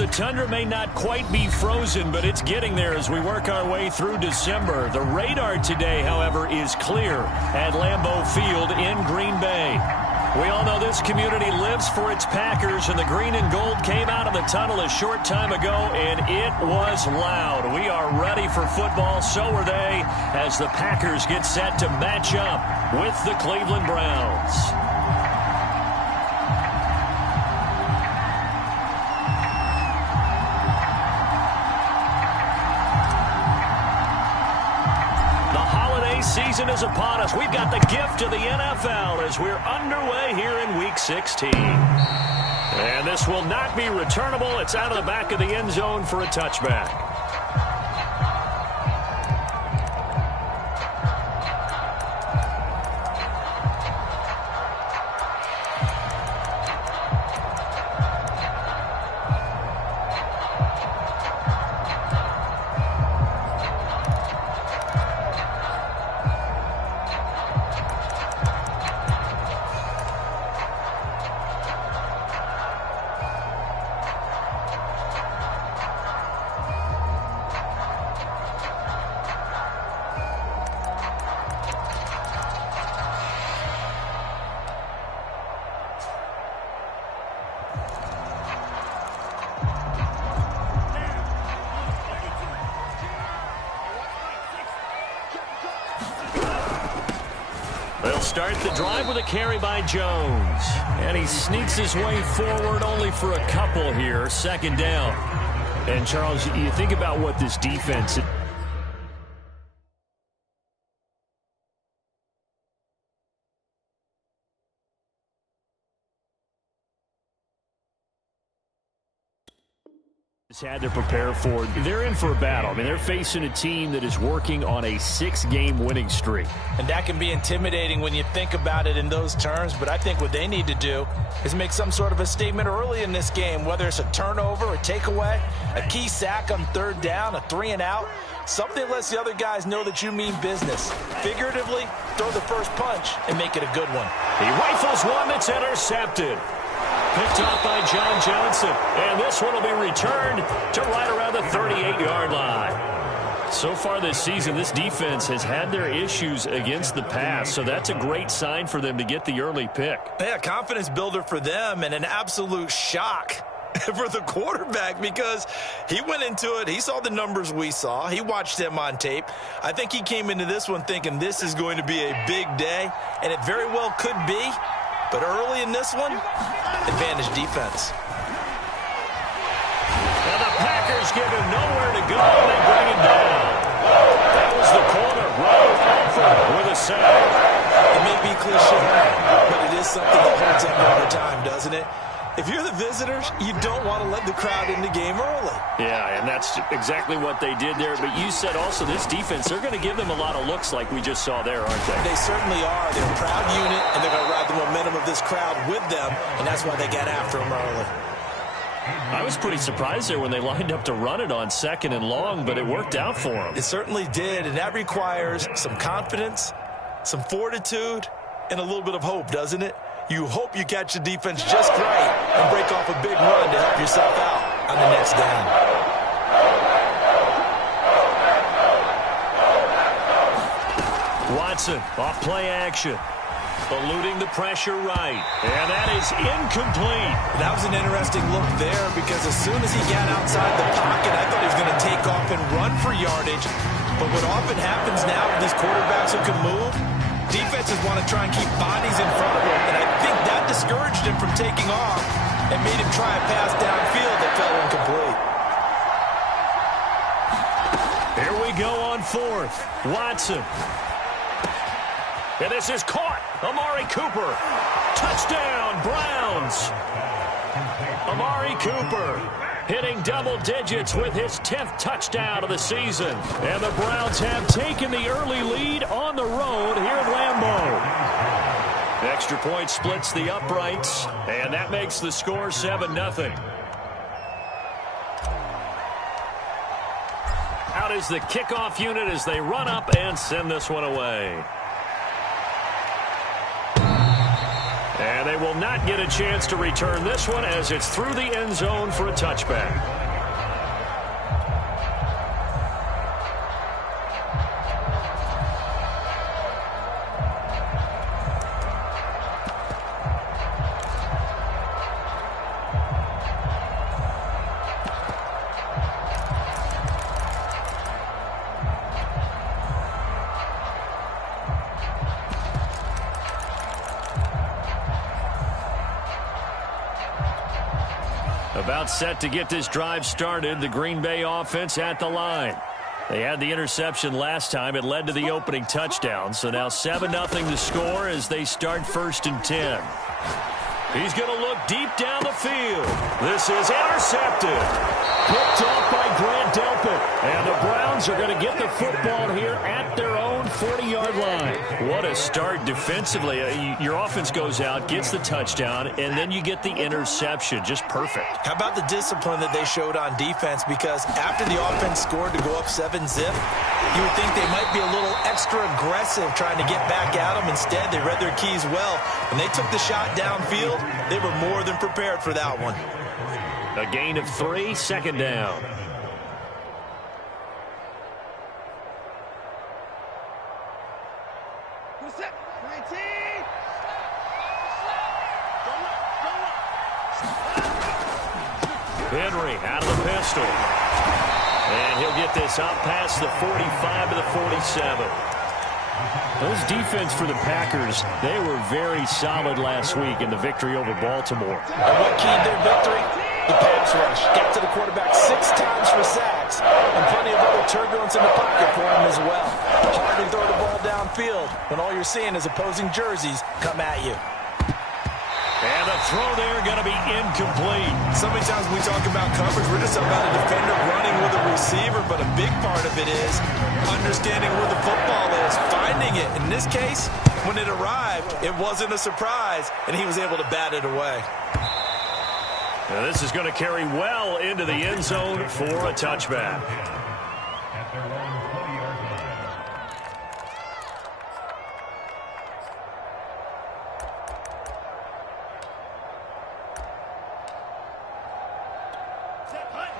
the tundra may not quite be frozen, but it's getting there as we work our way through December. The radar today, however, is clear at Lambeau Field in Green Bay. We all know this community lives for its Packers, and the green and gold came out of the tunnel a short time ago, and it was loud. We are ready for football, so are they, as the Packers get set to match up with the Cleveland Browns. Season is upon us. We've got the gift of the NFL as we're underway here in Week 16. And this will not be returnable. It's out of the back of the end zone for a touchback. They'll start the drive with a carry by Jones. And he sneaks his way forward only for a couple here. Second down. And, Charles, you think about what this defense had to prepare for. They're in for a battle. I mean, they're facing a team that is working on a 6-game winning streak. And that can be intimidating when you think about it in those terms, but I think what they need to do is make some sort of a statement early in this game, whether it's a turnover, a takeaway, a key sack on third down, a 3-and-out, something that lets the other guys know that you mean business. Figuratively, throw the first punch and make it a good one. He rifles one that's intercepted. Picked off by John Johnson. And this one will be returned to right around the 38-yard line. So far this season, this defense has had their issues against the pass, so that's a great sign for them to get the early pick. Yeah, confidence builder for them and an absolute shock for the quarterback because he went into it. He saw the numbers we saw. He watched them on tape. I think he came into this one thinking this is going to be a big day, and it very well could be. But early in this one, advantage defense. And the Packers give him nowhere to go. They bring him down. That was the corner. Robert Alford with a sack. It may be cliche, but it is something that holds up over time, doesn't it? If you're the visitors, you don't want to let the crowd in the game early. Yeah, and that's exactly what they did there. But you said also this defense, they're going to give them a lot of looks like we just saw there, aren't they? They certainly are. They're a proud unit, and they're going to ride the momentum of this crowd with them, and that's why they got after them early. I was pretty surprised there when they lined up to run it on second and long, but it worked out for them. It certainly did, and that requires some confidence, some fortitude, and a little bit of hope, doesn't it? You hope you catch the defense just right and break off a big run to help yourself out on the next down. Watson off play action. Eluding the pressure right. And that is incomplete. That was an interesting look there because as soon as he got outside the pocket, I thought he was going to take off and run for yardage. But what often happens now with these quarterbacks who can move, defenses want to try and keep bodies in front of him, and I think that discouraged him from taking off and made him try a pass downfield that fell incomplete. Here we go on fourth. Watson. And this is caught. Amari Cooper. Touchdown, Browns. Amari Cooper hitting double digits with his 10th touchdown of the season. And the Browns have taken the early lead on the road here at Lambeau. Extra point splits the uprights, and that makes the score 7-0. Out is the kickoff unit as they run up and send this one away. And they will not get a chance to return this one as it's through the end zone for a touchback. About set to get this drive started. The Green Bay offense at the line. They had the interception last time. It led to the opening touchdown. So now 7-0 the score as they start 1st and 10. He's going to look deep down the field. This is intercepted. Picked off by Grant Delpit. And the Browns are going to get the football here at their own 40-yard line. What a start defensively. Your offense goes out, gets the touchdown, and then you get the interception. Just perfect. How about the discipline that they showed on defense? Because after the offense scored to go up 7-0, you would think they might be a little extra aggressive trying to get back at them. Instead, they read their keys well. When they took the shot downfield, they were more than prepared for that one. A gain of 3, 2nd down. Henry out of the pistol. And he'll get this up past the 45 to the 47. Those defense for the Packers, they were very solid last week in the victory over Baltimore. And what keyed their victory? The pass rush. Got to the quarterback 6 times for sacks. And plenty of other turbulence in the pocket for him as well. Hard to throw the ball downfield when all you're seeing is opposing jerseys come at you. And the throw there going to be incomplete. So many times when we talk about coverage, we're just talking about a defender running with a receiver, but a big part of it is understanding where the football is, finding it. In this case, when it arrived, it wasn't a surprise, and he was able to bat it away. Now this is going to carry well into the end zone for a touchback.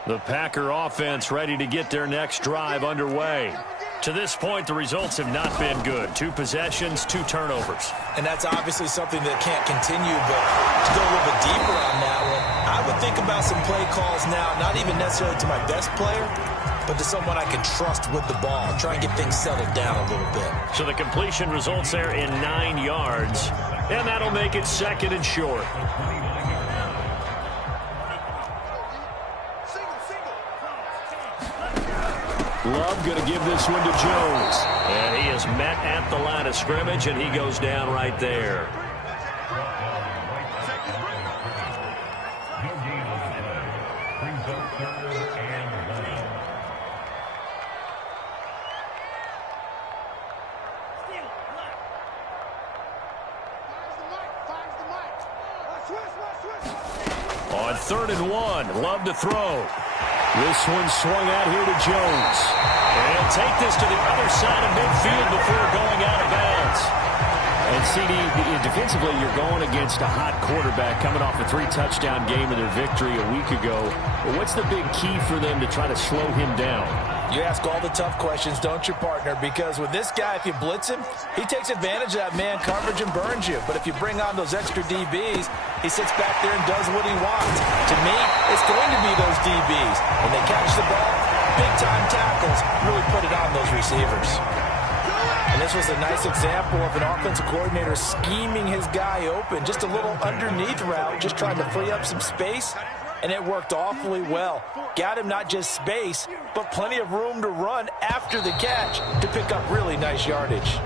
The Packer offense ready to get their next drive underway. To this point, the results have not been good. 2 possessions, 2 turnovers. And that's obviously something that can't continue, but to go a little bit deeper on that one, I would think about some play calls now, not even necessarily to my best player, but to someone I can trust with the ball, try and get things settled down a little bit. So the completion results there in 9 yards, and that'll make it 2nd and short. Love going to give this one to Jones. And he is met at the line of scrimmage, and he goes down right there. On 3rd and 1, Love to throw. This one swung out here to Jones. And he'll take this to the other side of midfield before going out of bounds. And CD, defensively, you're going against a hot quarterback coming off a 3-touchdown game in their victory a week ago. But what's the big key for them to try to slow him down? You ask all the tough questions, don't you, partner? Because with this guy, if you blitz him, he takes advantage of that man coverage and burns you. But if you bring on those extra DBs, he sits back there and does what he wants. To me, it's going to be those DBs. When they catch the ball, big-time tackles, really put it on those receivers. And this was a nice example of an offensive coordinator scheming his guy open. Just a little underneath route, just trying to free up some space. And it worked awfully well. Got him not just space, but plenty of room to run after the catch to pick up really nice yardage.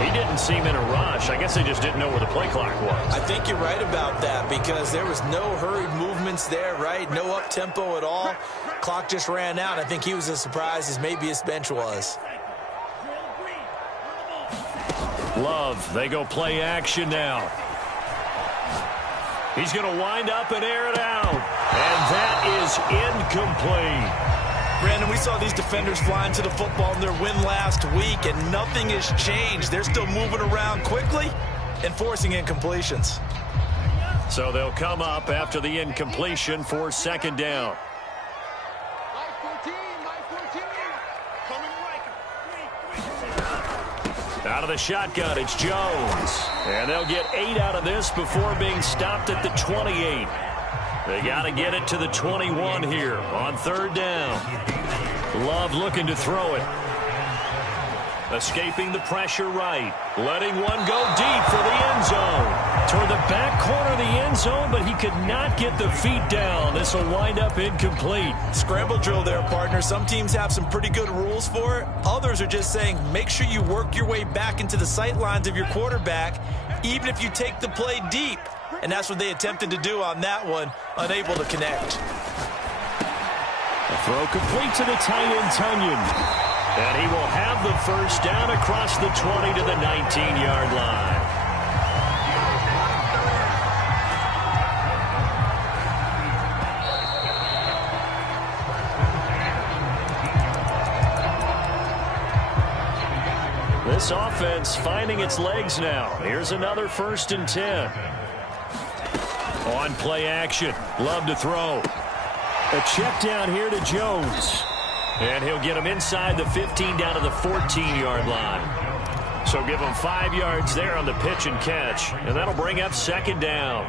He didn't seem in a rush. I guess they just didn't know where the play clock was. I think you're right about that because there was no hurried movements there, right? No up-tempo at all. Clock just ran out. I think he was as surprised as maybe his bench was. Love, they go play action now. He's going to wind up and air it out. And that is incomplete. Brandon, we saw these defenders flying to the football in their win last week, and nothing has changed. They're still moving around quickly, and forcing incompletions. So they'll come up after the incompletion for second down. Out of the shotgun, it's Jones. And they'll get 8 out of this before being stopped at the 28. They got to get it to the 21 here on third down. Love looking to throw it. Escaping the pressure right. Letting one go deep for the end zone. Toward the back corner of the end zone, but he could not get the feet down. This will wind up incomplete. Scramble drill there, partner. Some teams have some pretty good rules for it. Others are just saying make sure you work your way back into the sight lines of your quarterback, even if you take the play deep. And that's what they attempted to do on that one, unable to connect. A throw complete to the tight end, Tunyon. And he will have the first down across the 20 to the 19-yard line. This offense finding its legs now. Here's another 1st and 10. On play action. Love to throw. A check down here to Jones. And he'll get him inside the 15 down to the 14-yard line. So give him 5 yards there on the pitch and catch. And that'll bring up second down.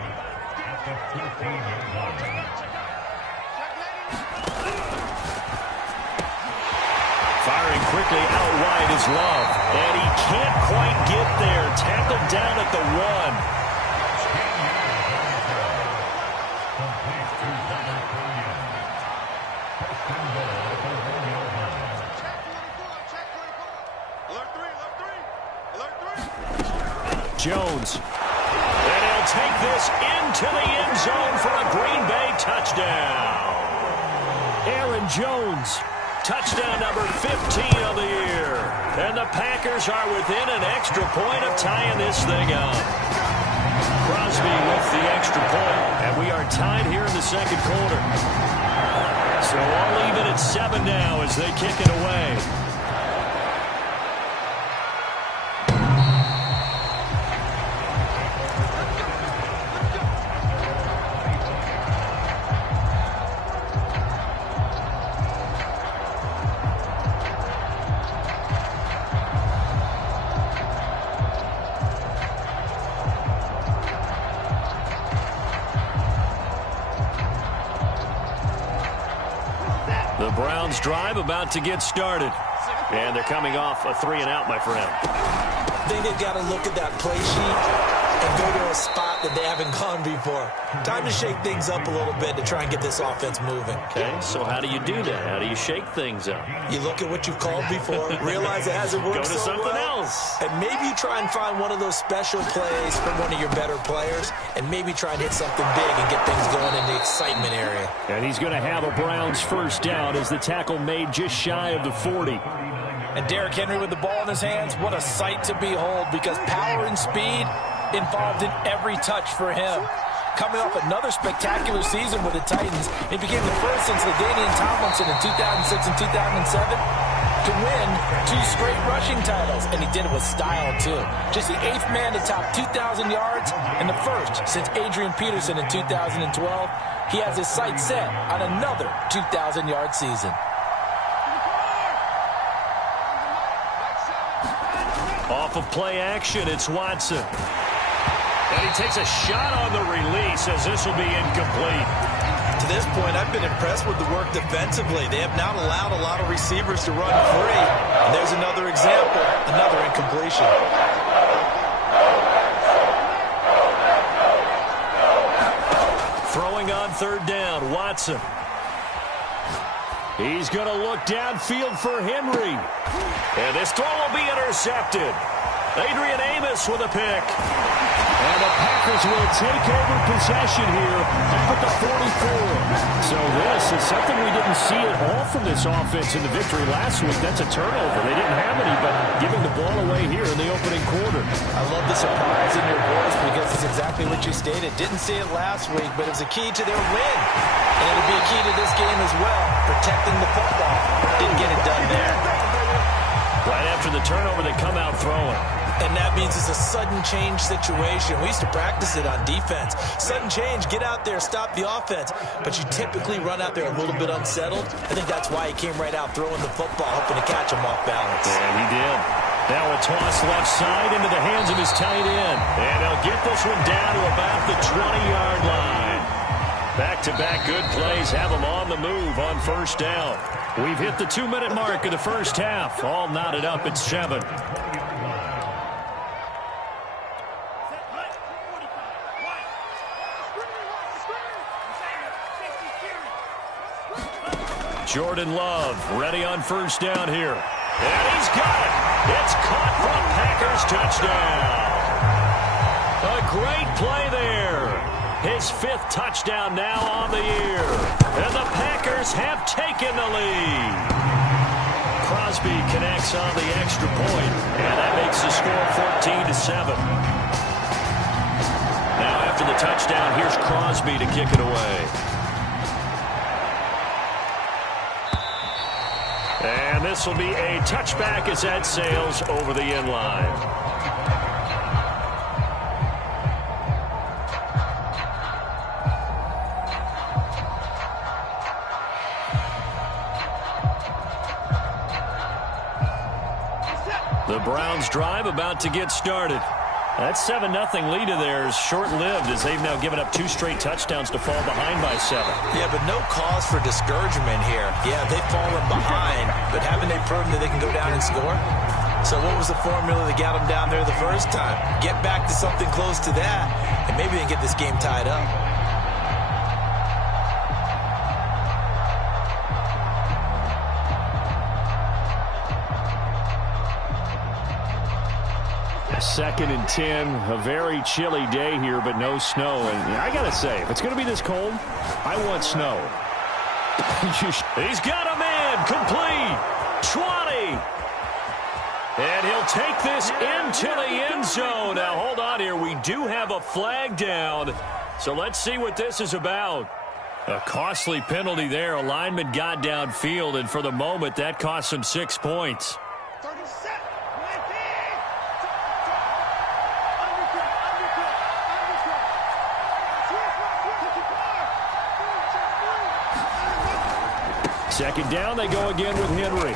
Firing quickly out wide is Love. And he can't quite get there. Tackled down at the 1. Jones. And he'll take this into the end zone for a Green Bay touchdown. Aaron Jones. Touchdown number 15 of the year. And the Packers are within an extra point of tying this thing up. Crosby with the extra point. And we are tied here in the second quarter. So all even at 7 now as they kick it away. The Browns drive about to get started. And they're coming off a 3-and-out, my friend. I think they've got to look at that play sheet and go to a spot that they haven't gone before. Time to shake things up a little bit to try and get this offense moving. Okay, so how do you do that? How do you shake things up? You look at what you've called before, realize it hasn't worked so well. Go to something else. And maybe you try and find one of those special plays from one of your better players, and maybe try and hit something big and get things going in the excitement area. And he's going to have a Browns first down as the tackle made just shy of the 40. And Derrick Henry with the ball in his hands, what a sight to behold, because power and speed involved in every touch for him. Coming off another spectacular season with the Titans, he became the first since LaDainian Tomlinson in 2006 and 2007 to win 2 straight rushing titles, and he did it with style too. Just the 8th man to top 2,000 yards and the first since Adrian Peterson in 2012. He has his sights set on another 2,000-yard season. Off of play action, it's Watson. And he takes a shot on the release as this will be incomplete. To this point, I've been impressed with the work defensively. They have not allowed a lot of receivers to run free. And there's another example, another incompletion. Throwing on third down, Watson. He's going to look downfield for Henry. And this throw will be intercepted. Adrian Amos with a pick. And the Packers will take over possession here up at the 44. So this is something we didn't see at all from this offense in the victory last week. That's a turnover. They didn't have any, but giving the ball away here in the opening quarter. I love the surprise in your voice because it's exactly what you stated. Didn't see it last week, but it was a key to their win. And it'll be a key to this game as well, protecting the football. Didn't get it done there. Right after the turnover, they come out throwing. And that means it's a sudden change situation. We used to practice it on defense. Sudden change, get out there, stop the offense. But you typically run out there a little bit unsettled. I think that's why he came right out throwing the football, hoping to catch him off balance. Yeah, he did. Now a toss left side into the hands of his tight end. And they'll get this one down to about the 20-yard line. Back-to-back good plays have them on the move on first down. We've hit the 2-minute mark of the first half. All knotted up at 7. Jordan Love ready on first down here. And he's got it. It's caught for a Packers touchdown. A great play there. His 5th touchdown now on the year. And the Packers have taken the lead. Crosby connects on the extra point, and that makes the score 14-7. Now after the touchdown, here's Crosby to kick it away. And this will be a touchback as that sails over the end line. The Browns drive about to get started. That 7-0 lead of theirs short-lived as they've now given up 2 straight touchdowns to fall behind by 7. Yeah, but no cause for discouragement here. Yeah, they've fallen behind, but haven't they proven that they can go down and score? So what was the formula that got them down there the first time? Get back to something close to that, and maybe they can get this game tied up. Second and 10, a very chilly day here, but no snow. And I got to say, if it's going to be this cold, I want snow. He's got a man complete. 20. And he'll take this into the end zone. Now, hold on here. We do have a flag down. So let's see what this is about. A costly penalty there. A lineman got downfield, and for the moment, that cost him 6 points. Second down, they go again with Henry.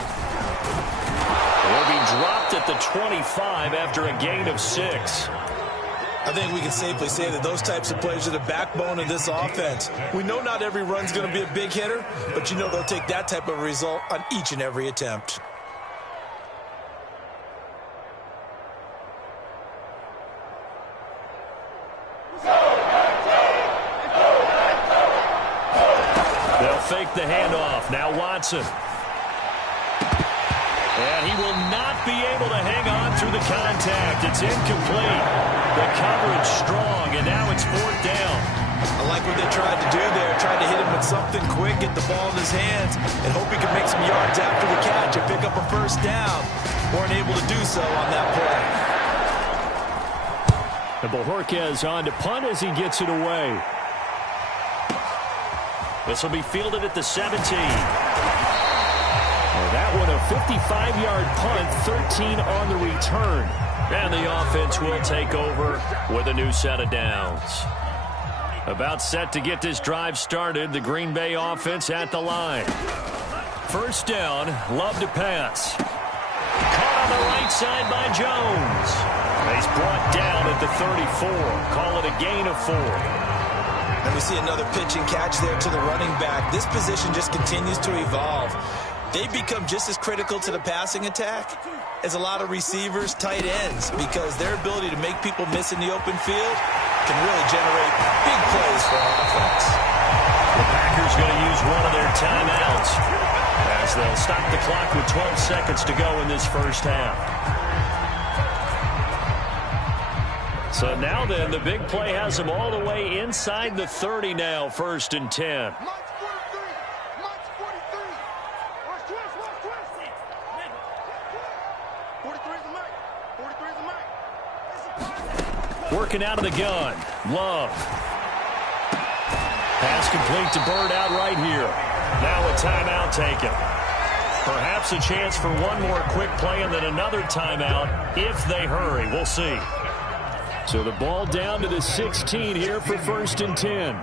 He'll be dropped at the 25 after a gain of 6. I think we can safely say that those types of plays are the backbone of this offense. We know not every run's going to be a big hitter, but you know they'll take that type of result on each and every attempt. Fake the handoff. Now Watson. And he will not be able to hang on through the contact. It's incomplete. The coverage strong, and now it's 4th down. I like what they tried to do there. Tried to hit him with something quick, get the ball in his hands, and hope he could make some yards after the catch and pick up a first down. Weren't able to do so on that play. And Bojorquez on to punt as he gets it away. This will be fielded at the 17. Well, that one a 55-yard punt, 13 on the return. And the offense will take over with a new set of downs. About set to get this drive started, the Green Bay offense at the line. First down, Love to pass. Caught on the right side by Jones. He's brought down at the 34. Call it a gain of 4. And we see another pitch and catch there to the running back. This position just continues to evolve. They become just as critical to the passing attack as a lot of receivers, tight ends, because their ability to make people miss in the open field can really generate big plays for an offense. The Packers going to use one of their timeouts as they'll stop the clock with 12 seconds to go in this first half. So now then, the big play has them all the way inside the 30 now, 1st and 10. Working out of the gun. Love. Pass complete to Bird out right here. Now a timeout taken. Perhaps a chance for one more quick play and then another timeout if they hurry. We'll see. So the ball down to the 16 here for 1st and 10.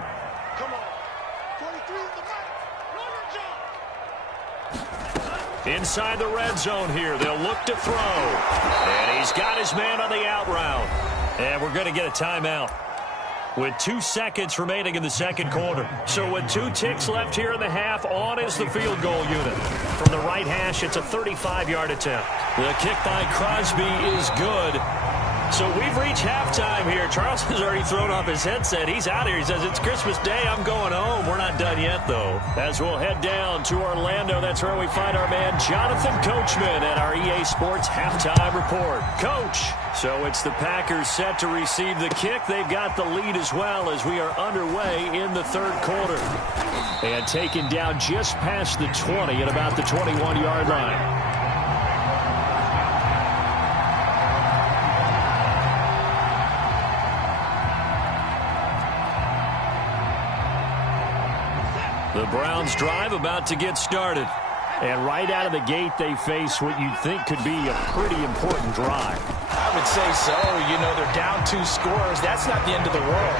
Inside the red zone here. They'll look to throw. And he's got his man on the out route. And we're going to get a timeout with 2 seconds remaining in the second quarter. So with 2 ticks left here in the half, on is the field goal unit. From the right hash, it's a 35-yard attempt. The kick by Crosby is good. So we've reached halftime here. Charles has already thrown off his headset. He's out here. He says, it's Christmas Day. I'm going home. We're not done yet, though. As we'll head down to Orlando, that's where we find our man Jonathan Coachman at our EA Sports Halftime Report. Coach, so it's the Packers set to receive the kick. They've got the lead as well as we are underway in the third quarter. And taken down just past the 20 at about the 21-yard line. The Browns drive about to get started. And right out of the gate, they face what you'd think could be a pretty important drive. I would say so. You know, they're down 2 scores. That's not the end of the world.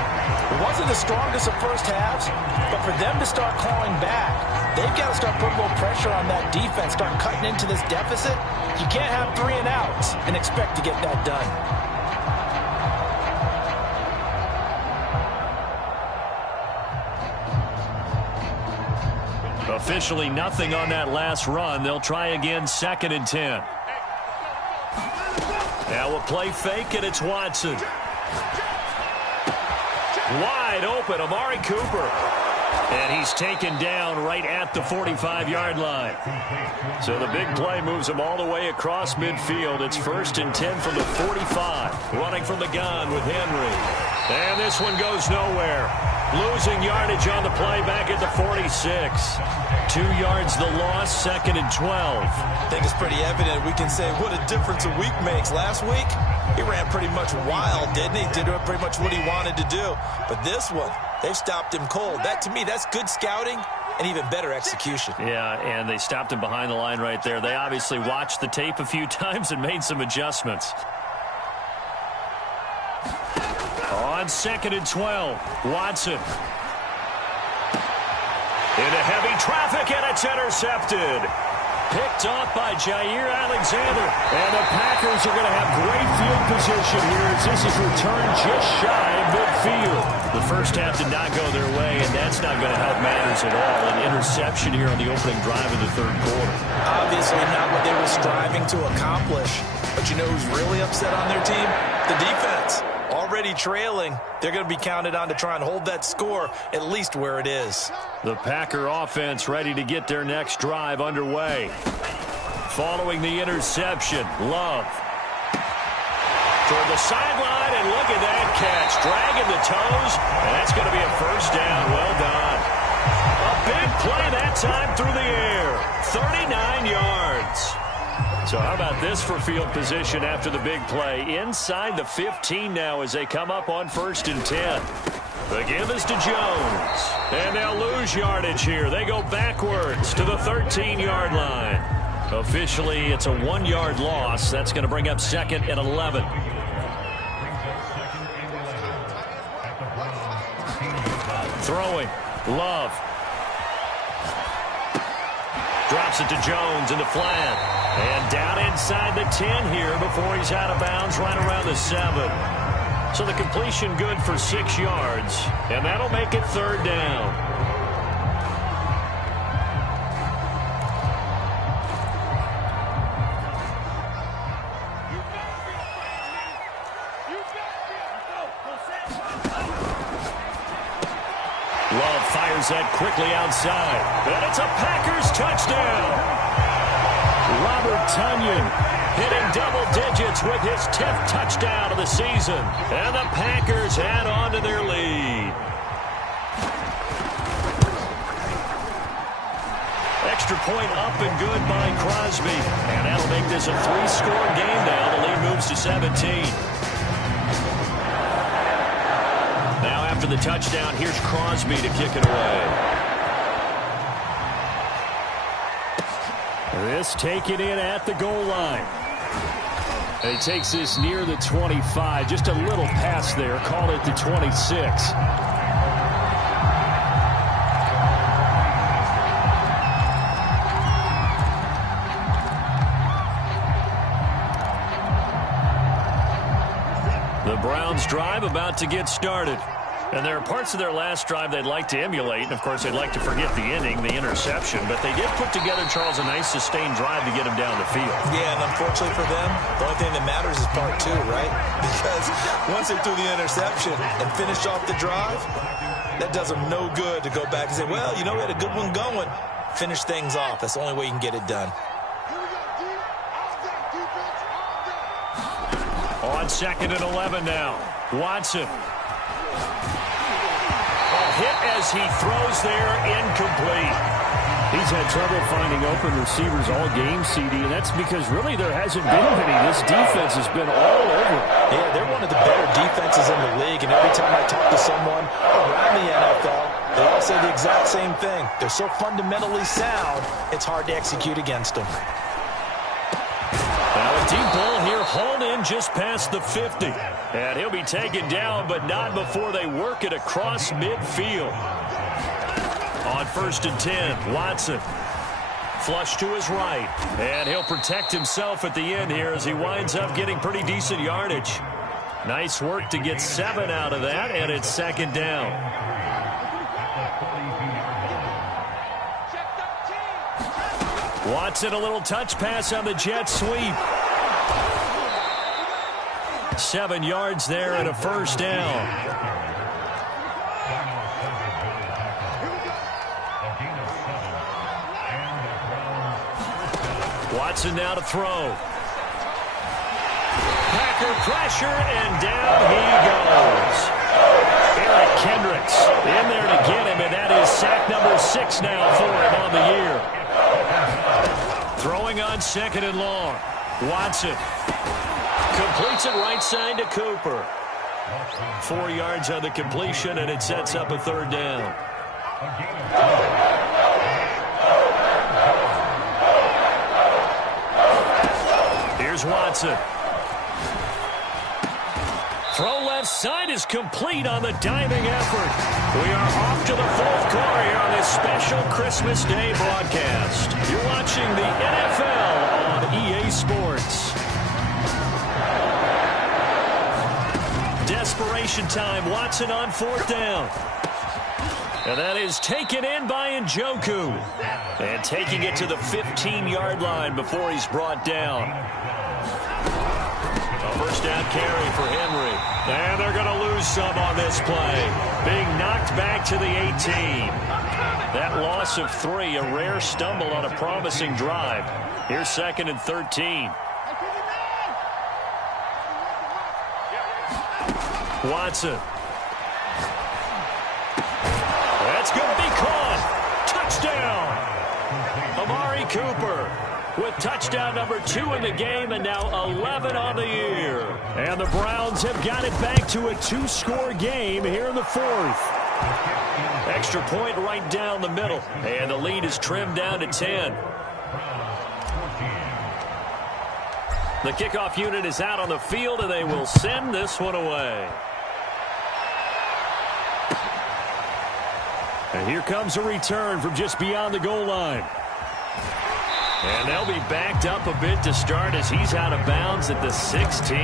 It wasn't the strongest of first halves, but for them to start clawing back, they've got to start putting a little pressure on that defense, start cutting into this deficit. You can't have 3 and outs and expect to get that done. Officially nothing on that last run. They'll try again 2nd and 10. Now a play fake, and it's Watson. Wide open, Amari Cooper. And he's taken down right at the 45-yard line. So the big play moves him all the way across midfield. It's 1st and 10 from the 45. Running from the gun with Henry. And this one goes nowhere. Losing yardage on the play back at the 46. 2 yards the loss, 2nd and 12. I think it's pretty evident. We can say what a difference a week makes. Last week, he ran pretty much wild, didn't he? Did pretty much what he wanted to do. But this one, they've stopped him cold. That, to me, that's good scouting and even better execution. Yeah, and they stopped him behind the line right there. They obviously watched the tape a few times and made some adjustments. On 2nd and 12, Watson. Into heavy traffic, and it's intercepted. Picked off by Jair Alexander. And the Packers are going to have great field position here as this is returned just shy of midfield. The first half did not go their way, and that's not going to help matters at all. An interception here on the opening drive of the third quarter. Obviously not what they were striving to accomplish. But you know who's really upset on their team? The defense. Already trailing, they're going to be counted on to try and hold that score at least where it is. The Packer offense ready to get their next drive underway. Following the interception, Love. Toward the sideline, and look at that catch. Dragging the toes, and that's going to be a first down. Well done. A big play that time through the air. 39 yards. So how about this for field position after the big play? Inside the 15 now as they come up on 1st and 10. The give is to Jones. And they'll lose yardage here. They go backwards to the 13-yard line. Officially, it's a 1-yard loss. That's going to bring up 2nd and 11. Throwing. Love. Drops it to Jones in the flat. And down inside the 10 here before he's out of bounds right around the 7. So the completion good for 6 yards. And that'll make it 3rd down. Love fires that quickly outside. And it's a Packers touchdown. Robert Tonyan hitting double digits with his 10th touchdown of the season. And the Packers add on to their lead. Extra point up and good by Crosby. And that'll make this a 3-score game now. The lead moves to 17. Now after the touchdown, here's Crosby to kick it away. This taken in at the goal line. He takes this near the 25. Just a little pass there. Called it the 26. The Browns drive about to get started. And there are parts of their last drive they'd like to emulate. And, of course, they'd like to forget the inning, the interception. But they did put together, Charles, a nice sustained drive to get him down the field. Yeah, and unfortunately for them, the only thing that matters is part two, right? Because once they threw the interception and finished off the drive, that does them no good to go back and say, well, you know, we had a good one going. Finish things off. That's the only way you can get it done. On 2nd and 11 now. Watson. Hit as he throws there, incomplete. He's had trouble finding open receivers all game, CD, and that's because really there hasn't been many. This defense has been all over. Yeah, they're one of the better defenses in the league, and every time I talk to someone around the NFL, they all say the exact same thing. They're so fundamentally sound, it's hard to execute against them. Now a deep ball here, hauled in just past the 50. And he'll be taken down, but not before they work it across midfield. On 1st and 10, Watson. Flush to his right. And he'll protect himself at the end here as he winds up getting pretty decent yardage. Nice work to get 7 out of that, and it's 2nd down. Watson, a little touch pass on the jet sweep. 7 yards there and a 1st down. Watson now to throw. Packer pressure, and down he goes. Eric Kendricks in there to get him, and that is sack number 6 now for him on the year. Throwing on 2nd and long. Watson. Completes it right side to Cooper. 4 yards on the completion, and it sets up a 3rd down. Here's Watson. Throw left side is complete on the diving effort. We are off to the 4th quarter here on this special Christmas Day broadcast. You're watching the NFL on EA Sports. Desperation time. Watson on 4th down. And that is taken in by Njoku. And taking it to the 15-yard line before he's brought down. A 1st down carry for Henry. And they're going to lose some on this play. Being knocked back to the 18. That loss of 3, a rare stumble on a promising drive. Here's 2nd and 13. Watson. That's going to be caught. Touchdown. Amari Cooper with touchdown number 2 in the game, and now 11 on the year. And the Browns have got it back to a 2-score game here in the 4th. Extra point right down the middle, and the lead is trimmed down to 10. The kickoff unit is out on the field, and they will send this one away. And here comes a return from just beyond the goal line. And they'll be backed up a bit to start as he's out of bounds at the 16.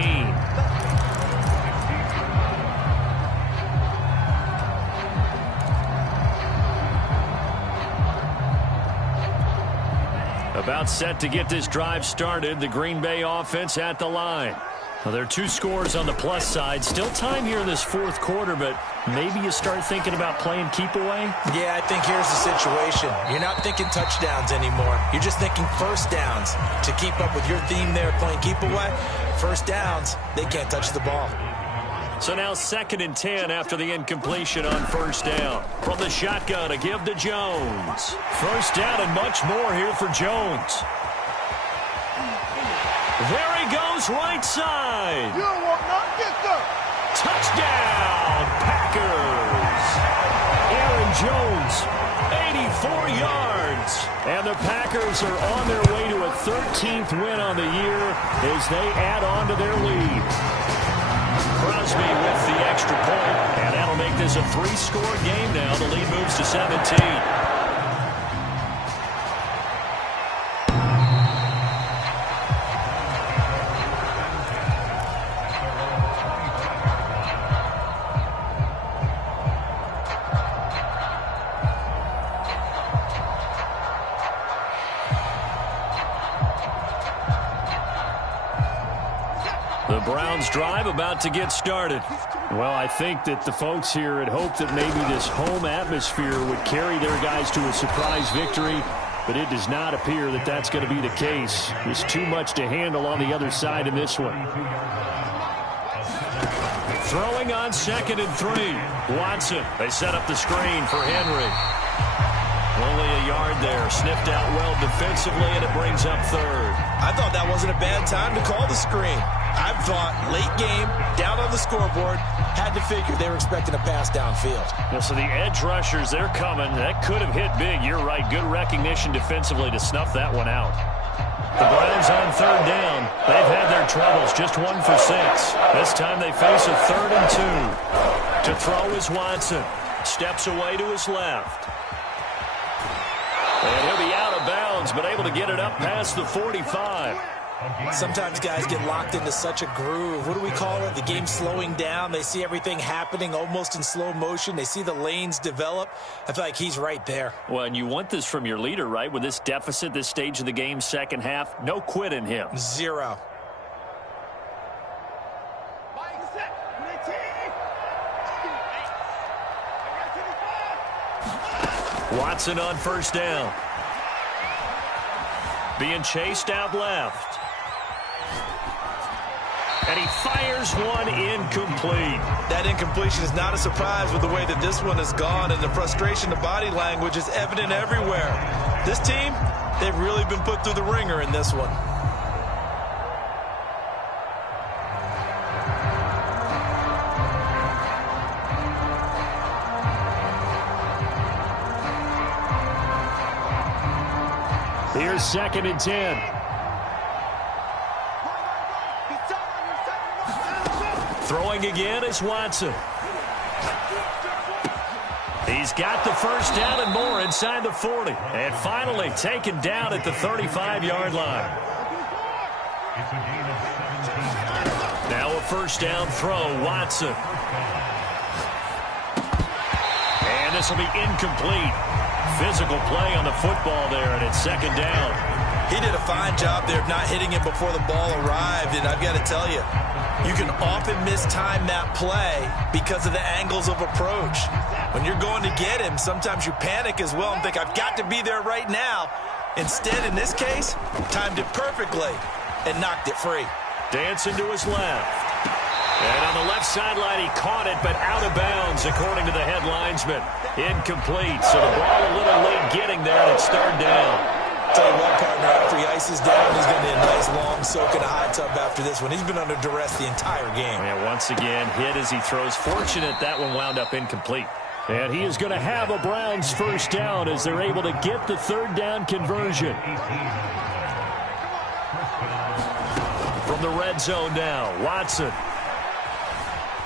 About set to get this drive started. The Green Bay offense at the line. Well, there are 2 scores on the plus side. Still time here in this 4th quarter, but maybe you start thinking about playing keep away? Yeah, I think here's the situation. You're not thinking touchdowns anymore. You're just thinking 1st downs. To keep up with your theme there, playing keep away, 1st downs, they can't touch the ball. So now 2nd and 10 after the incompletion on 1st down. From the shotgun, a give to Jones. 1st down and much more here for Jones. There he goes, right side. You will not get there. Touchdown, Packers. Aaron Jones 84 yards. And the Packers are on their way to a 13th win on the year as they add on to their lead. Crosby with the extra point, and that'll make this a 3-score game now. The lead moves to 17. The Browns drive about to get started. Well, I think that the folks here had hoped that maybe this home atmosphere would carry their guys to a surprise victory, but it does not appear that that's going to be the case. There's too much to handle on the other side in this one. Throwing on 2nd and 3. Watson. They set up the screen for Henry. Only a yard there. Sniffed out well defensively, and it brings up 3rd. I thought that wasn't a bad time to call the screen. I thought late game, down on the scoreboard, had to figure they were expecting a pass downfield. Yeah, so the edge rushers, they're coming. That could have hit big. You're right. Good recognition defensively to snuff that one out. The Browns on 3rd down. They've had their troubles. Just 1 for 6. This time they face a 3rd and 2. To throw is Watson. Steps away to his left. And he'll be out of bounds, but able to get it up past the 45. Sometimes guys get locked into such a groove. What do we call it? The game slowing down. They see everything happening almost in slow motion. They see the lanes develop. I feel like he's right there. Well, and you want this from your leader, right? With this deficit, this stage of the game, second half, no quit in him. 0. Watson on 1st down. Being chased out left. And he fires one incomplete. That incompletion is not a surprise with the way that this one has gone, and the frustration, the body language is evident everywhere. This team, they've really been put through the ringer in this one. Here's 2nd and 10. Throwing again is Watson. He's got the 1st down and more inside the 40. And finally taken down at the 35-yard line. Now a 1st down throw, Watson. And this will be incomplete. Physical play on the football there, and it's 2nd down. He did a fine job there of not hitting him before the ball arrived, and I've got to tell you, you can often mistime that play because of the angles of approach. When you're going to get him, sometimes you panic as well and think, I've got to be there right now. Instead, in this case, timed it perfectly and knocked it free. Dancing to his left. And on the left sideline, he caught it, but out of bounds, according to the head linesman. Incomplete, so the ball a little late getting there, and it's 3rd down. Tell you what, partner, after he ices down, he's going to need a nice long soak in a hot tub after this one. He's been under duress the entire game. And once again, hit as he throws. Fortunate that one wound up incomplete. And he is going to have a Browns 1st down as they're able to get the 3rd down conversion. From the red zone now, Watson.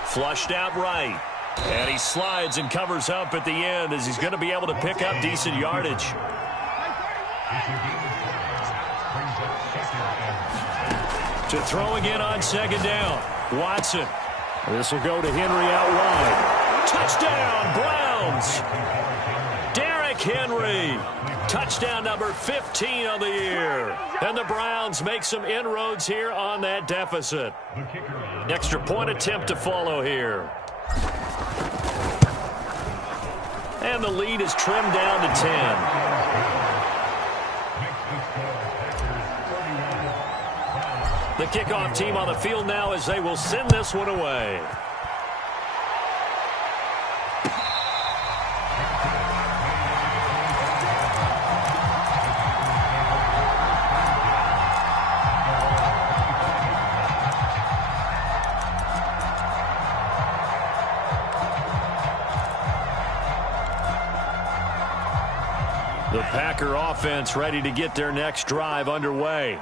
Flushed out right. And he slides and covers up at the end as he's going to be able to pick up decent yardage. To throw again on 2nd down. Watson. This will go to Henry out wide. Touchdown, Browns. Derrick Henry. Touchdown number 15 on the year. And the Browns make some inroads here on that deficit. Extra point attempt to follow here. And the lead is trimmed down to 10. The kickoff team on the field now as they will send this one away. offense ready to get their next drive underway.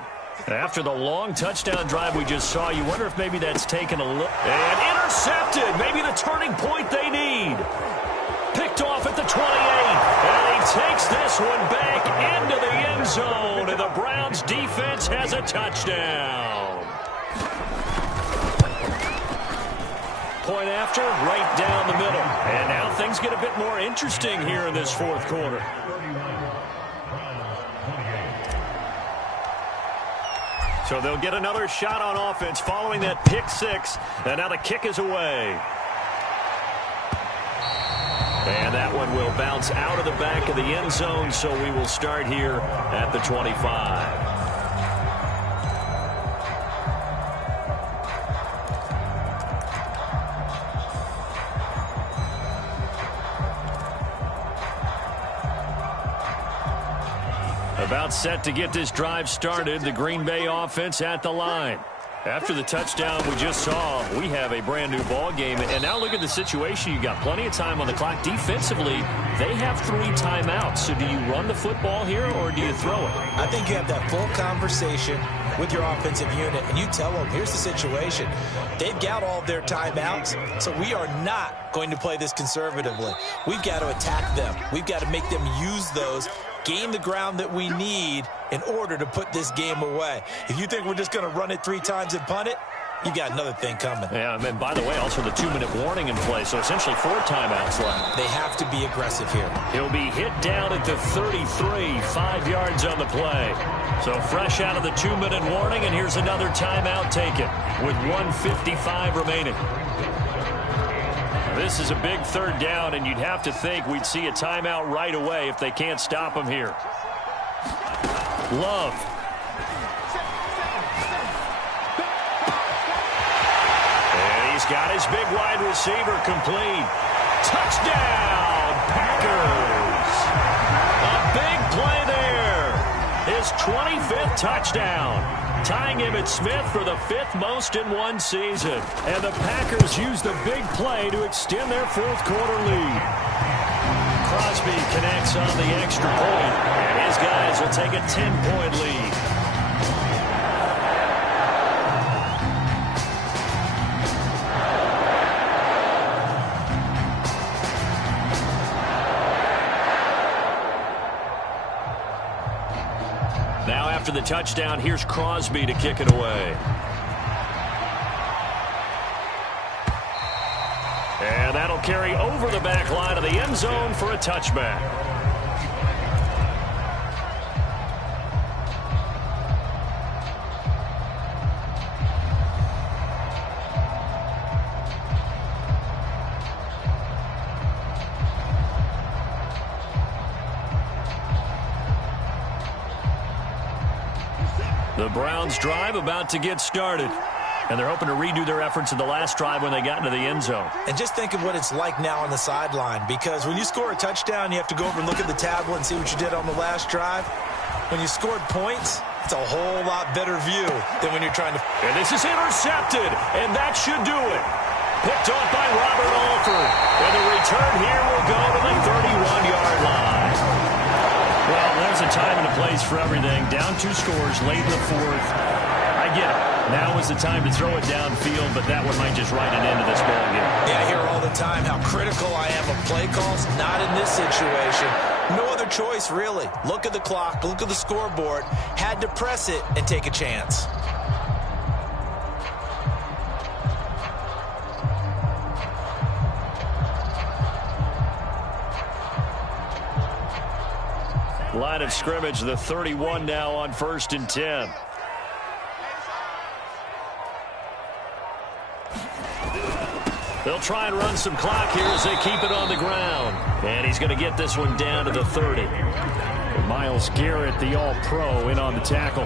After the long touchdown drive we just saw, you wonder if maybe that's taken a look. And intercepted. Maybe the turning point they need. Picked off at the 28. And he takes this one back into the end zone. And the Browns defense has a touchdown. Point after, right down the middle. And now things get a bit more interesting here in this fourth quarter. So they'll get another shot on offense following that pick six. And now the kick is away. And that one will bounce out of the back of the end zone, so we will start here at the 25. About set to get this drive started. The Green Bay offense at the line. After the touchdown we just saw, we have a brand new ball game. And now look at the situation. You got plenty of time on the clock. Defensively, they have 3 timeouts. So do you run the football here or do you throw it? I think you have that full conversation with your offensive unit, and you tell them, here's the situation. They've got all their timeouts, so we are not going to play this conservatively. We've got to attack them. We've got to make them use those, gain the ground that we need in order to put this game away. If you think we're just going to run it 3 times and punt it, you got another thing coming. Yeah, and by the way, also the 2-minute warning in play, so essentially 4 timeouts left. They have to be aggressive here. He'll be hit down at the 33, 5 yards on the play. So fresh out of the 2-minute warning, and here's another timeout taken with 1:55 remaining. This is a big 3rd down, and you'd have to think we'd see a timeout right away if they can't stop him here. Love. And he's got his big wide receiver complete. Touchdown, Packers. A big play there. His 25th touchdown. Tying him at Smith for the 5th most in one season. And the Packers use the big play to extend their 4th quarter lead. Crosby connects on the extra point, and his guys will take a 10-point lead. Now after the touchdown, here's Crosby to kick it away. And that'll carry over the back line of the end zone for a touchback. The Browns drive about to get started. And they're hoping to redo their efforts in the last drive when they got into the end zone. And just think of what it's like now on the sideline, because when you score a touchdown, you have to go over and look at the tablet and see what you did on the last drive. When you scored points, it's a whole lot better view than when you're trying to... And this is intercepted, and that should do it. Picked off by Robert Alford. And the return here will go to the 31-yard line. Well, there's a time and a place for everything. Down 2 scores late in the 4th. I get it. Now is the time to throw it downfield, but that one might just write an end to this ball game. Yeah, I hear all the time how critical I am of play calls. Not in this situation. No other choice, really. Look at the clock. Look at the scoreboard. Had to press it and take a chance. Line of scrimmage, the 31 now on 1st and 10. They'll try and run some clock here as they keep it on the ground. And he's going to get this one down to the 30. Myles Garrett, the All-Pro, in on the tackle.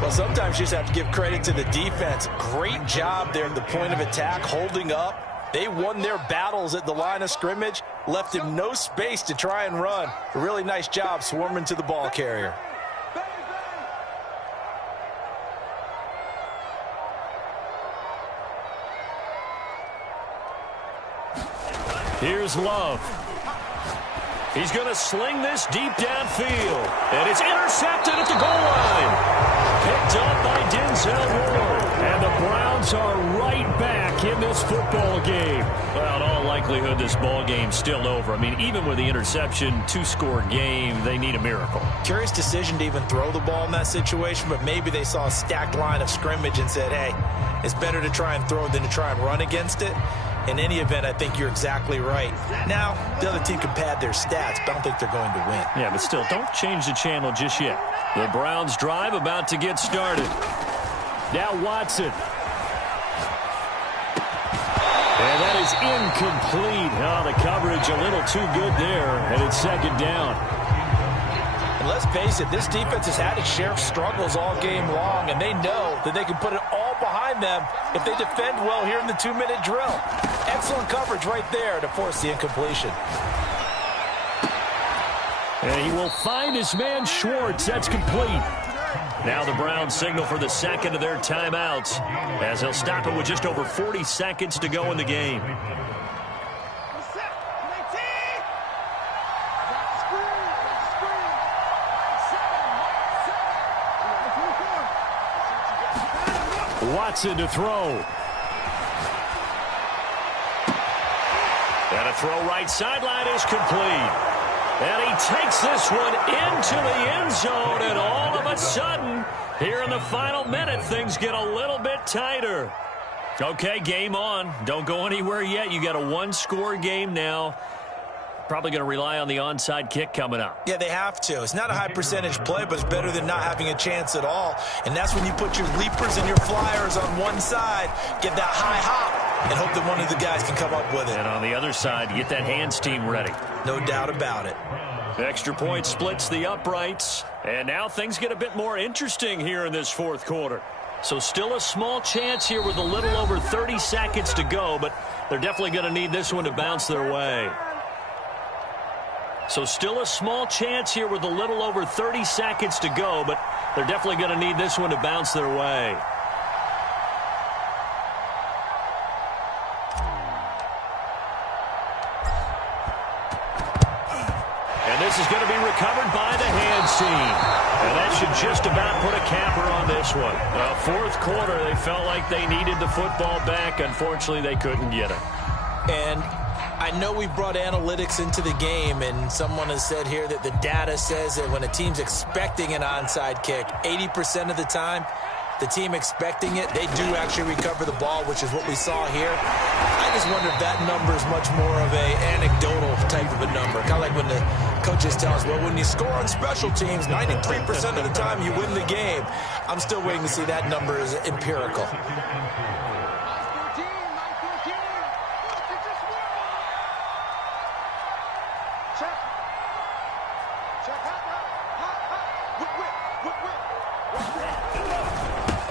Well, sometimes you just have to give credit to the defense. Great job there at the point of attack, holding up. They won their battles at the line of scrimmage, left him no space to try and run. A really nice job swarming to the ball carrier. Here's Love. He's going to sling this deep downfield. And it's intercepted at the goal line. Picked up by Denzel Ward. And the Browns are right back in this football game. Well, in all likelihood, this ball game's still over. I mean, even with the interception, two-score game, they need a miracle. Curious decision to even throw the ball in that situation, but maybe they saw a stacked line of scrimmage and said, hey, it's better to try and throw than to try and run against it. In any event, I think you're exactly right. Now, the other team can pad their stats, but I don't think they're going to win. Yeah, but still, don't change the channel just yet. The Browns drive about to get started. Now Watson. And that is incomplete. Oh, the coverage a little too good there, and it's second down. And let's face it, this defense has had its share of struggles all game long, and they know that they can put it all behind them if they defend well here in the 2-minute drill. Excellent coverage right there to force the incompletion. And he will find his man Schwartz. That's complete. Now the Browns signal for the second of their timeouts as they'll stop it with just over 40 seconds to go in the game. Watson to throw. And a throw right sideline is complete. And he takes this one into the end zone, and all of a sudden, here in the final minute, things get a little bit tighter. Okay, game on. Don't go anywhere yet. You got a one-score game now. Probably going to rely on the onside kick coming up. Yeah, they have to. It's not a high percentage play, but it's better than not having a chance at all. And that's when you put your leapers and your flyers on one side, get that high hop, and hope that one of the guys can come up with it. And on the other side, get that hands team ready. No doubt about it. Extra point splits the uprights. And now things get a bit more interesting here in this fourth quarter. So still a small chance here with a little over 30 seconds to go, but they're definitely going to need this one to bounce their way. So still a small chance here with a little over 30 seconds to go, but they're definitely going to need this one to bounce their way. And this is going to be recovered by the hands team. And that should just about put a capper on this one. Fourth quarter, they felt like they needed the football back. Unfortunately, they couldn't get it. And I know we brought analytics into the game, and someone has said here that the data says that when a team's expecting an onside kick, 80% of the time, the team expecting it, they do actually recover the ball, which is what we saw here. I just wonder if that number is much more of a anecdotal type of a number. Kind of like when the coaches tell us, well, when you score on special teams, 93% of the time you win the game. I'm still waiting to see that number is empirical.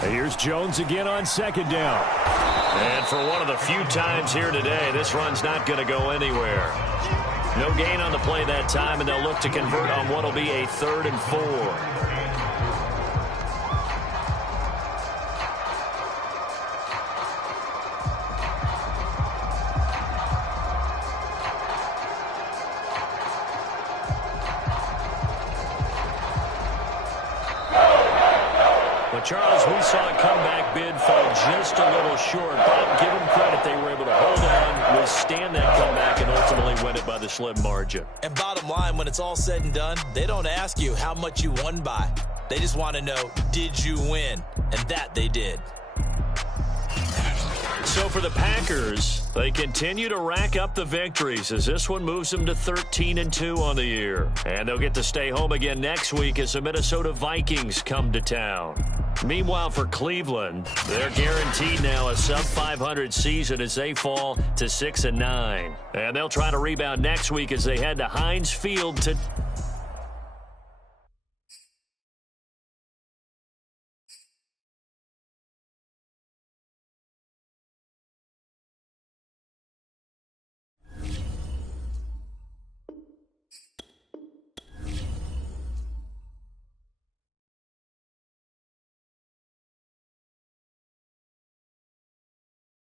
Here's Jones again on second down. And for one of the few times here today, this run's not going to go anywhere. No gain on the play that time, and they'll look to convert on what will be a 3rd and 4. Charles, we saw a comeback bid fall just a little short, but give them credit, they were able to hold on, withstand that comeback, and ultimately win it by the slim margin. And bottom line, when it's all said and done, they don't ask you how much you won by. They just want to know, did you win? And that they did. So for the Packers, they continue to rack up the victories as this one moves them to 13-2 on the year. And they'll get to stay home again next week as the Minnesota Vikings come to town. Meanwhile, for Cleveland, they're guaranteed now a sub-500 season as they fall to 6-9. And they'll try to rebound next week as they head to Heinz Field to